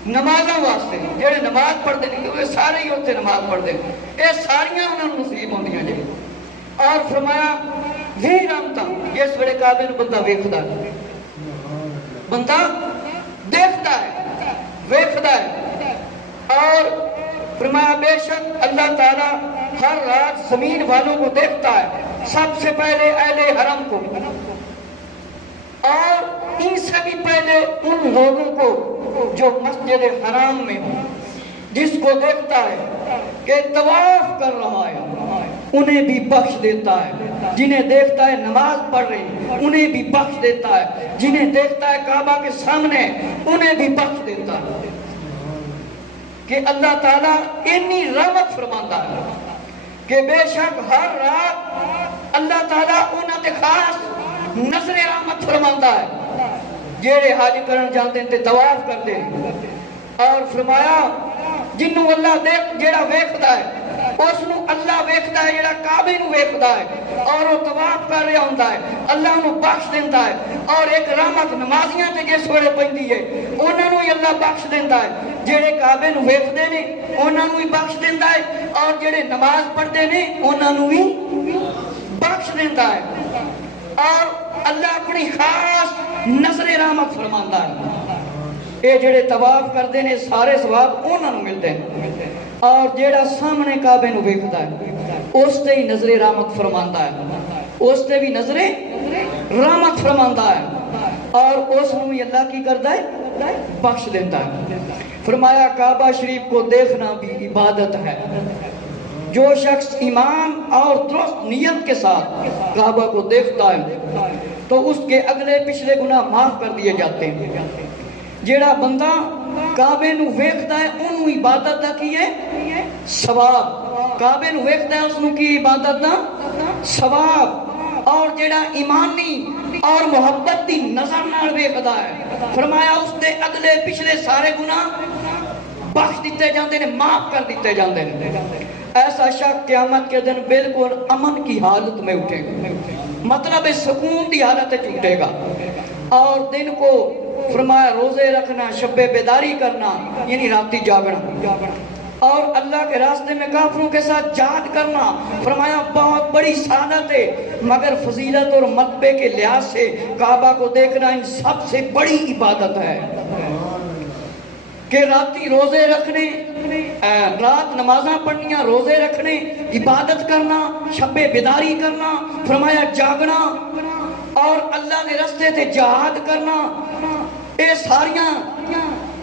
نمازوں واسطے، جڑے نماز پڑھ دیں گے وہ سارے ہی ہوتے نماز پڑھ دیں گے، یہ ساریاں انہوں نے نصیب ہوندیاں جی۔ اور فرمایا 20 رحمتیں جس ویلے کعبے نوں بندہ ویکھدا ہے، بندہ دیکھتا ہے، ویکھدا ہے۔ اور فرمایا بے شک اللہ تعالیٰ ہر رات زمین والوں کو دیکھتا ہے، سب سے پہلے اہل حرم کو، اور ان سے بھی پہلے ان لوگوں کو جو مسجد حرام میں ہوں، جس کو دیکھتا ہے کہ طواف کر رہا ہے انہیں بھی بخش دیتا ہے، جنہیں دیکھتا ہے نماز پڑھ رہے انہیں بھی بخش دیتا ہے، جنہیں دیکھتا ہے کعبہ کے سامنے انہیں بھی بخش دیتا ہے۔ کہ اللہ تعالیٰ اتنی رحمت فرماتا ہے کہ بے شک ہر رات اللہ تعالیٰ انہاں تے خاص نظر رحمت فرماتا ہے جیڑے حج کرن جاندے تے طواف کرتے ہیں۔ اور فرمایا جنوں اللہ دیکھ جیڑا ویکھدا ہے اس نو اللہ ویکھدا ہے، جیڑا کعبے نو ویکھدا ہے اور وہ طواف کر رہا ہوندا ہے، اللہ نو بخش دیندا ہے۔ اور ایک رحمت نمازیاں تے جس ویلے پیندی ہے انہاں نو ہی اللہ بخش دیندا ہے، جیڑے کعبے نو ویکھدے نے انہاں نو ہی بخش دیندا ہے، اور جیڑے نماز پڑھدے نے انہاں نو ہی بخش دیندا ہے۔ اور اللہ اپنی خاص نظر رحمت فرماندا ہے، اے جڑے طواف کردے نے سارے ثواب انہاں نوں ملدے ہیں، اور جیڑا سامنے کعبے نوں ویکھدا ہے اس تے ہی نظر رحمت فرماندا ہے، اس تے بھی نظر رحمت فرماندا ہے، اور اس نوں بھی اللہ کی کردا ہے بخش دیتا ہے۔ فرمایا کعبہ شریف کو دیکھنا بھی عبادت ہے، جو شخص ایمان اور درست نیت کے ساتھ کعبہ کو دیکھتا ہے تو اس کے اگلے پچھلے گناہ معاف کر دیے جاتے ہیں۔ جیڑا بندہ کعبے نو ویکھدا ہے انہوں عبادت دا کی ہے ثواب، کعبے نو ویکھدا ہے اس نو کی عبادت دا ثواب، اور جیڑا ایمانی اور محبت دی نظر نال ویکھدا ہے فرمایا اس دے اگلے پچھلے سارے گناہ بخش دیتے جاندے نے، معاف کر دیتے جاندے نے۔ ایسا شخص قیامت کے دن بالکل امن کی حالت میں اٹھے گا، مطلب سکون کی حالت میں اٹھے گا، اور دن کو فرمایا روزے رکھنا، شب بیداری کرنا یعنی راتی جاگنا، اور اللہ کے راستے میں کافروں کے ساتھ جہاد کرنا فرمایا بہت بڑی سعادت ہے، مگر فضیلت اور مرتبے کے لحاظ سے کعبہ کو دیکھنا ان سب سے بڑی عبادت ہے۔ کہ راتی روزے رکھنے، رات نمازاں پڑھنیاں، روزے رکھنے، عبادت کرنا، شب بیداری کرنا، فرمایا جاگنا اور اللہ کے راستے تے جہاد کرنا، اے ساریاں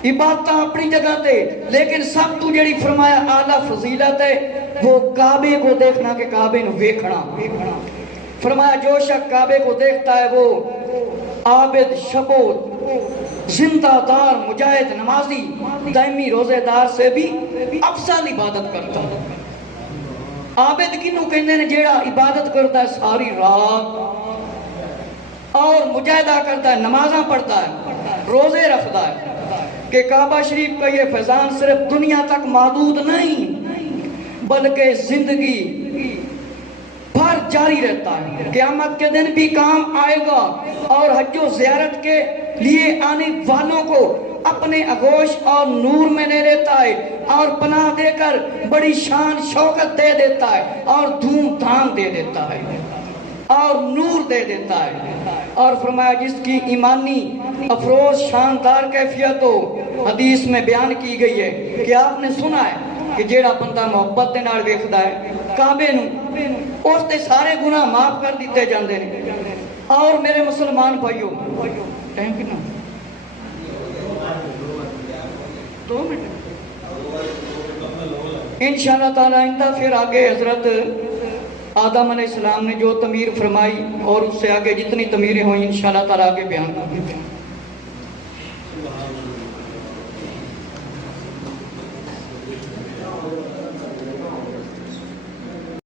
عبادت اپنی جگہ تے، لیکن سب تو جڑی فرمایا اعلیٰ فضیلت ہے وہ کعبے کو دیکھنا کہ کعبے نو ویکھنا۔ فرمایا جو شخص کعبے کو دیکھتا ہے وہ عابد، شبو، زندہ دار، مجاہد، نمازی، دائمی روزے دار سے بھی افضل عبادت کرتا ہے۔ عابد کنوں کہندے نے جیڑا عبادت کرتا ہے ساری رات اور مجاہدہ کرتا ہے، نمازاں پڑھتا ہے، روزے رکھتا ہے، کہ کعبہ شریف کا یہ فیضان صرف دنیا تک محدود نہیں بلکہ زندگی بھر جاری رہتا ہے، قیامت کے دن بھی کام آئے گا، اور حج و زیارت کے لیے آنے والوں کو اپنے آغوش اور نور میں لے لیتا ہے، اور پناہ دے کر بڑی شان شوکت دے دیتا ہے، اور دھوم دھام دے دیتا ہے، اور نور دے دیتا ہے۔ اور فرمایا جس کی ایمانی افروز شاندار کیفیت ہو، حدیث میں بیان کی گئی ہے کہ آپ نے سنا ہے کہ جیڑا بندہ محبت دے نال ویکھدا ہے کعبے نو، اس دے سارے گناہ معاف کر دیتے جاندے نے۔ اور میرے مسلمان بھائیو، ٹائم کتنا؟ 2 منٹ انشاءاللہ تعالیٰ آئندہ پھر آگے حضرت آدم علیہ السلام نے جو تعمیر فرمائی اور اس سے آگے جتنی تعمیریں ہوئیں انشاءاللہ تعالیٰ آگے بیان کریں۔